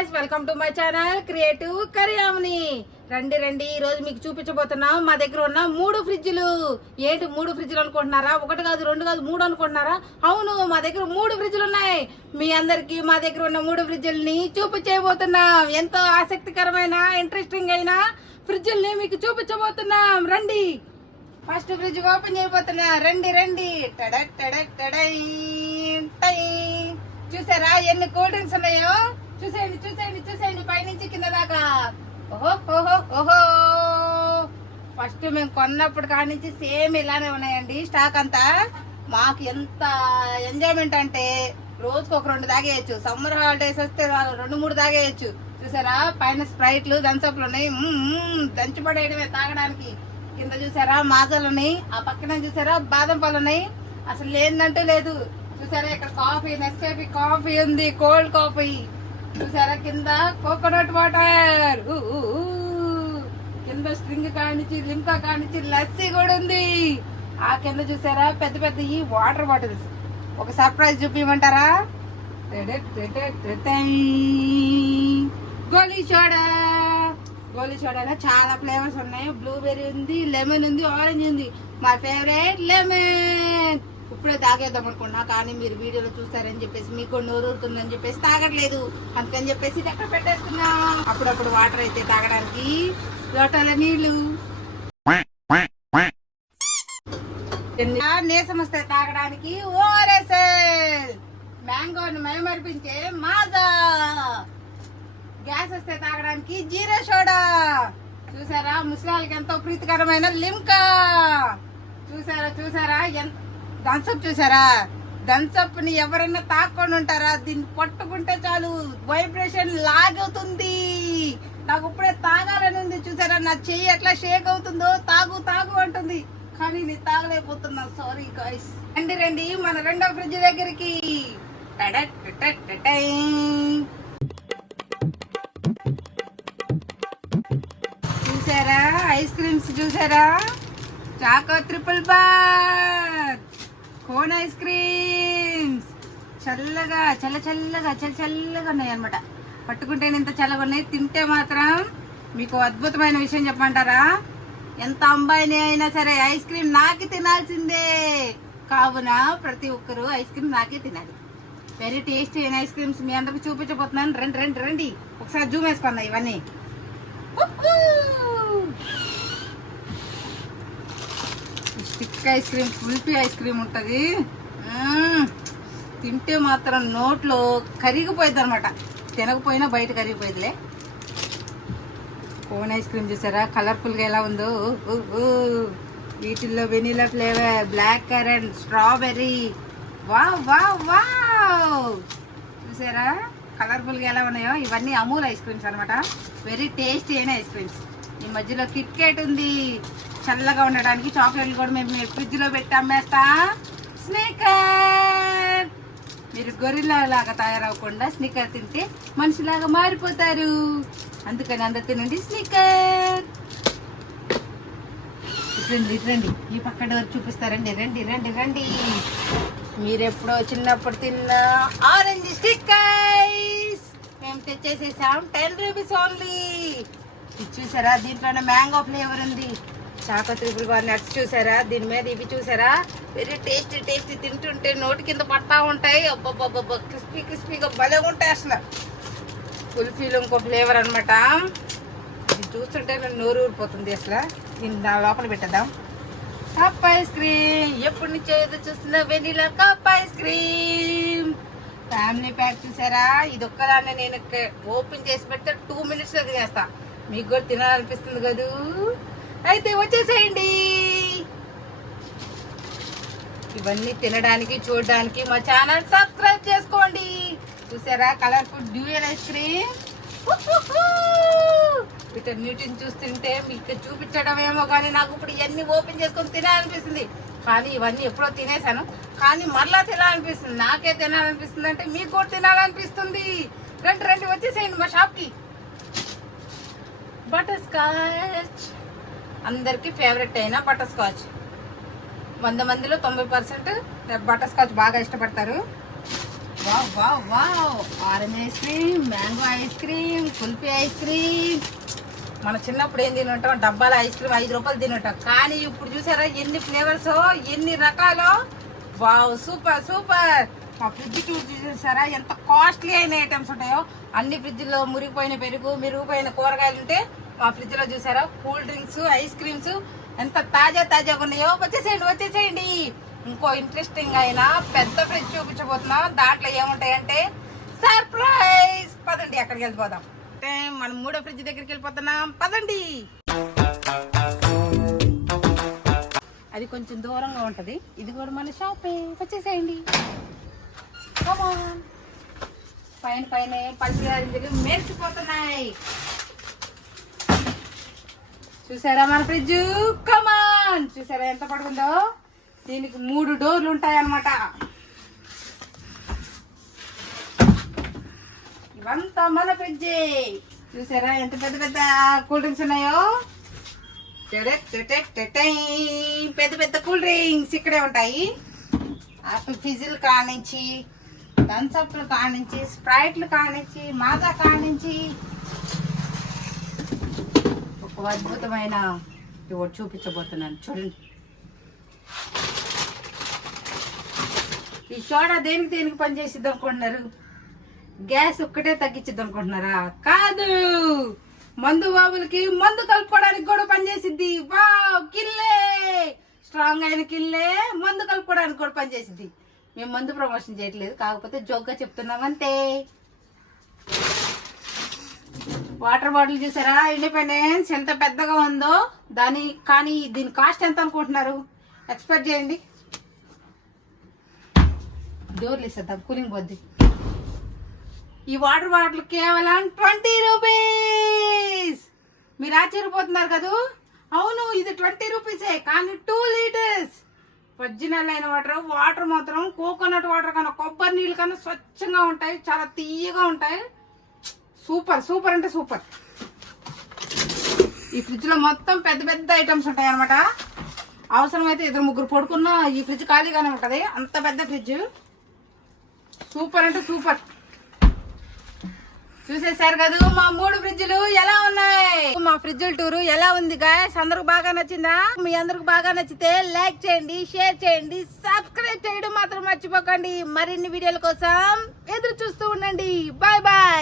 Guys, welcome to my channel creative కరియామని. రండి రండి, ఈ రోజు మీకు చూపించబోతున్నాం మా దగ్గర ఉన్న 3 ఫ్రిడ్జ్లు. ఏంటి 3 ఫ్రిడ్జ్లు అనుకుంటున్నారా? ఒకటి కాదు, 2 కాదు, 3 అనుకుంటున్నారా? అవును, మా దగ్గర 3 ఫ్రిడ్జ్లు ఉన్నాయి. మీ అందరికి మా దగ్గర ఉన్న 3 ఫ్రిడ్జ్లని చూపించబోతున్నాం. ఎంతో ఆసక్తికరమైన ఇంట్రెస్టింగ్ అయిన ఫ్రిడ్జ్ల్ని మీకు చూపించబోతున్నాం. రండి, ఫస్ట్ ఫ్రిడ్జ్ ఓపెన్ చేయబోతున్నా. రండి రండి. చూసారా ఎన్ని కూల్ డ్రింక్స్ ఉన్నాయో? చూసేయండి చూసేయండి చూసేయండి, పైనుంచి కింద దాకా. ఓహో ఓహో ఓహో. ఫస్ట్ మేము కొన్నప్పుడు కాడి నుంచి సేమ్ ఇలానే ఉన్నాయండి స్టాక్ అంతా. మాకు ఎంత ఎంజాయ్మెంట్ అంటే రోజుకు ఒక 2 తాగేయచ్చు. సమ్మర్ హాలిడేస్ వస్తే 2-3 తాగేయచ్చు. చూసారా పైన స్ప్రైట్లు దంచప్లు ఉన్నాయి. దంచి పడేయడమే తాగడానికి. కింద చూసారా మాజాలు ఉన్నాయి. ఆ పక్కన చూసారా బాదం పాలు ఉన్నాయి. అసలు లేదంటూ లేదు. చూసారా ఇక్కడ కాఫీ, నెస్కాఫీ కాఫీ ఉంది, కోల్డ్ కాఫీ. చూసారా కింద కోకోనట్ వాటర్. కింద స్ట్రింగ్ కానిచ్చి, లింకా కానిచ్చి లస్సీ కూడా ఉంది. ఆ కింద చూసారా పెద్ద పెద్ద ఈ వాటర్ బాటిల్స్. ఒక సర్ప్రైజ్ చూపించమంటారా? గోలీ సోడా. గోలీ సోడాలో చాలా ఫ్లేవర్స్ ఉన్నాయి. బ్లూబెర్రీ ఉంది, లెమన్ ఉంది, ఆరెంజ్ ఉంది. మా ఫేవరెట్ లెమన్. ఇప్పుడే తాగేద్దాం అనుకున్నా, కానీ మీరు వీడియోలో చూస్తారని చెప్పేసి, మీకు నోరుతుందని చెప్పేసి తాగట్లేదు. అందుకని చెప్పేసి ఎక్కడ పెట్టేస్తున్నా. అప్పుడప్పుడు వాటర్ అయితే తాగడానికి, లోటాల నీళ్లు. నీసం వస్తే తాగడానికి ఓఆర్ఎస్ఎల్. మ్యాంగోని మైమరిపించే మాజా. గ్యాస్ వస్తే తాగడానికి జీరా సోడా. చూసారా ముసలాళ్ళకి ఎంతో ప్రీతికరమైన లిమ్కా. చూసారా చూసారా ఎంత థమ్సప్. చూసారా థమ్సప్ ని ఎవరైనా తాక్కొని ఉంటారా? దీన్ని పట్టుకుంటే చాలు వైబ్రేషన్ లాగవుతుంది. నాకు ఇప్పుడే తాగాలని ఉంది. చూసారా నా చెయ్యి ఎట్లా షేక్ అవుతుందో. తాగు తాగు అంటుంది, కానీ నేను తాగలేకపోతున్నా. Sorry guys. రండి రండి మన రెండో ఫ్రిడ్జ్ దగ్గరికి. చూసారా ఐస్ క్రీమ్స్. చూసారా choco triple bar, cone ice creams. చల్లగా చల్లగా చల్లగా ఉన్నాయి అనమాట. పట్టుకుంటే ఇంత చల్లగా ఉన్నాయి. తింటే మాత్రం మీకు అద్భుతమైన విషయం చెప్పమంటారా? ఎంత అమ్మాయిని అయినా సరే ఐస్ క్రీమ్ నాకే తినాల్సిందే. కావున ప్రతి ఒక్కరు ఐస్ క్రీమ్ నాకే తినాలి. వెరీ టేస్టీ అయిన ఐస్ క్రీమ్స్ మీ అందరికి చూపించబోతున్నాను. రండి రండి రండి, ఒకసారి జూమ్ వేసుకున్నా. ఇవన్నీ stick ice cream, kulfi ice cream ఉంటుంది. తింటే మాత్రం నోట్లో కరిగిపోయింది అనమాట. తినకపోయినా బయట కరిగిపోయిందిలే. కోన్ ఐస్ క్రీమ్ చూసారా కలర్ఫుల్గా ఎలా ఉందో. వీటిల్లో vanilla flavour, black currant, strawberry. Wow wow wow. చూసారా కలర్ఫుల్గా ఎలా ఉన్నాయో. ఇవన్నీ అమూల్ ఐస్ క్రీమ్స్ అనమాట. వెరీ టేస్టీ అయిన ఐస్ క్రీమ్స్. ఈ మధ్యలో కిట్ కేట్ ఉంది చల్లగా ఉండడానికి. చాక్లెట్లు కూడా మేము ఫ్రిడ్జ్ లో పెట్టి అమ్మేస్తా. స్నికర్. మీరు గొరిల్లా లాగా తయారవకుండా స్నికర్ తింటే మనిషిలాగా మారిపోతారు. అందుకని అందరు తినండి స్నికర్. రండి రండి, ఈ పక్క డోర్ చూపిస్తారండి. రండి రండి రండి. మీరెప్పుడో చిన్నప్పుడు తిన్న ఆరెంజ్ స్టిక్ ఐస్ మేము తెచ్చేసేసాం. 10 రూపీస్ ఓన్లీ. ఇది చూసారా దీంట్లోనే మ్యాంగో ఫ్లేవర్ ఉంది. చాకో ట్రిపుల్ బార్ నట్స్ చూసారా దీని మీద. ఇవి చూసారా వెరీ టేస్టీ టేస్టీ. తింటుంటే నోటి కింద పడతా ఉంటాయి. అబ్బబ్బబ్బ క్రిస్పీ క్రిస్పీగా భలే ఉంటాయి అసలు. కుల్ఫీలో ఇంకో ఫ్లేవర్ అనమాట. ఇది చూస్తుంటే నేను నోరు ఊరిపోతుంది అసలు. దీన్ని లోపల పెట్టేద్దాం. Cup ice cream. ఎప్పటి నుంచో ఏదో చూస్తున్నా vanilla cup ice cream. Family pack చూసారా. ఇది ఒక్కదాన్ని నేను ఓపెన్ చేసి పెడితే 2 minutes లో తినేస్తా. మీకు కూడా తినాలనిపిస్తుంది కదూ? అయితే వచ్చేసేయండి. ఇవన్నీ తినడానికి చూడడానికి మా ఛానల్ సబ్స్క్రైబ్ చేసుకోండి. చూసారా కలర్ఫుల్ డ్యూయల్ ఐస్ క్రీమ్. వీటన్నిటిని చూస్తుంటే మీకు చూపించడం ఏమో, కానీ నాకు ఇప్పుడు ఇవన్నీ ఓపెన్ చేసుకొని తినాలనిపిస్తుంది. కానీ ఇవన్నీ ఎప్పుడో తినేసాను, కానీ మరలా తినాలనిపిస్తుంది. నాకే తినాలనిపిస్తుంది అంటే మీకు కూడా తినాలనిపిస్తుంది. రండి రండి వచ్చేసేయండి మా షాప్కి. బటర్ స్కాచ్ అందరికి ఫేవరెట్ అయిన బటర్ స్కాచ్. 100 మందిలో 90% బటర్ స్కాచ్ బాగా ఇష్టపడతారు. Wow wow wow, orange ice cream, mango ice cream, kulfi ice cream. మన చిన్నప్పుడు ఏం తినుంటాం, డబ్బాల ఐస్ క్రీమ్ 5 రూపాయలు తినుంటాం. కానీ ఇప్పుడు చూసారా ఎన్ని ఫ్లేవర్స్, ఎన్ని రకాలు. Wow, super super. మా ఫ్రిడ్జ్ చూసారా ఎంత కాస్ట్లీ అయిన ఐటమ్స్ ఉంటాయో. అన్ని ఫ్రిడ్జ్లో మురిగిపోయిన పెరుగు, మిరిగిపోయిన కూరగాయలు ఉంటే మా ఫ్రిడ్జ్లో చూసారా కూల్ డ్రింక్స్, ఐస్ క్రీమ్స్ ఎంత తాజాగా ఉన్నాయో. వచ్చేసేయండి. ఇంకో ఇంట్రెస్టింగ్ అయినా పెద్ద ఫ్రిడ్జ్ చూపించబోతున్నా. దాంట్లో ఏముంటాయంటే సర్ప్రైజ్. పదండి అక్కడికి వెళ్ళిపోదాం. మనం 3వ ఫ్రిడ్జ్ దగ్గరికి వెళ్ళిపోతున్నాం, పదండి. అది కొంచెం దూరంగా ఉంటది, ఇది కూడా మన షాపే. వచ్చేసేయండి. పైన పచ్చిగారింజలు మెరిసిపోతున్నాయి. చూసారా మన ఫ్రిడ్జ్, కమాన్. చూసారా ఎంత పడుతుందో. దీనికి 3 డోర్లు ఉంటాయి అన్నమాట. ఇవంతా మన ఫ్రిడ్జే. చూసారా ఎంత పెద్ద పెద్ద కూల్ డ్రింక్స్ ఉన్నాయో. పెద్ద పెద్ద కూల్ డ్రింక్స్ ఇక్కడే ఉంటాయి. ఆపిల్ ఫిజిల్ కానించి, థమ్సప్లు కానించి, స్ప్రైట్లు కానించి, మాజా కానించి ఒక అద్భుతమైన ఒకటి చూపించబోతున్నాను, చూడండి. ఈ సోడా దేనికి పనిచేసిద్ది అనుకుంటున్నారు? గ్యాస్ ఒక్కటే తగ్గించిద్ది అనుకుంటున్నారా? కాదు, మందు బాబులకి మందు కలుపుకోవడానికి కూడా పనిచేసిద్ది. వావ్, కిల్లే. స్ట్రాంగ్ అయిన కిల్లే మందు కలుపుకోవడానికి కూడా పనిచేసిద్ది. మేము మందు ప్రమోషన్ చేయట్లేదు, కాకపోతే జోక్గా చెప్తున్నాం అంతే. వాటర్ బాటిల్ చూసారా ఇండిపెండెన్స్ ఎంత పెద్దగా ఉందో. కానీ దీని కాస్ట్ ఎంత అనుకుంటున్నారు? ఎక్స్పెక్ట్ చేయండి. డోర్లు ఇస్తాం, కూలింగ్ పోద్ది. ఈ వాటర్ బాటిల్ కేవలం 20 రూపీస్. మీరు ఆశ్చర్యపోతున్నారు కదా. అవును, ఇది 20 రూపీసే, కానీ 2 లీటర్స్ ఒరిజినల్ అయిన వాటర్ మాత్రం కోకోనట్ వాటర్ కన్నా, కొబ్బరి నీళ్ళు కన్నా స్వచ్ఛంగా ఉంటాయి, చాలా తీయగా ఉంటాయి. సూపర్ అంటే సూపర్. ఈ ఫ్రిడ్జ్ లో మొత్తం పెద్ద ఐటమ్స్ ఉంటాయి అనమాట. అవసరమైతే 2-3 పడుకున్నా ఈ ఫ్రిడ్జ్ ఖాళీగానే ఉంటది, అంత పెద్ద ఫ్రిడ్జ్. సూపర్ అంటే సూపర్. చూసేసారు కదా మా 3 ఫ్రిడ్జ్లు ఎలా ఉన్నాయి. మా ఫ్రిడ్జ్ల టూర్ ఎలా ఉంది గాయ్స్? అందరికి బాగా నచ్చిందా? మీ అందరికి బాగా నచ్చితే లైక్ చేయండి, షేర్ చేయండి, సబ్స్క్రైబ్ చేయడం మాత్రం మర్చిపోకండి. మరిన్ని వీడియోల కోసం ఎదురు చూస్తూ ఉండండి. Bye bye.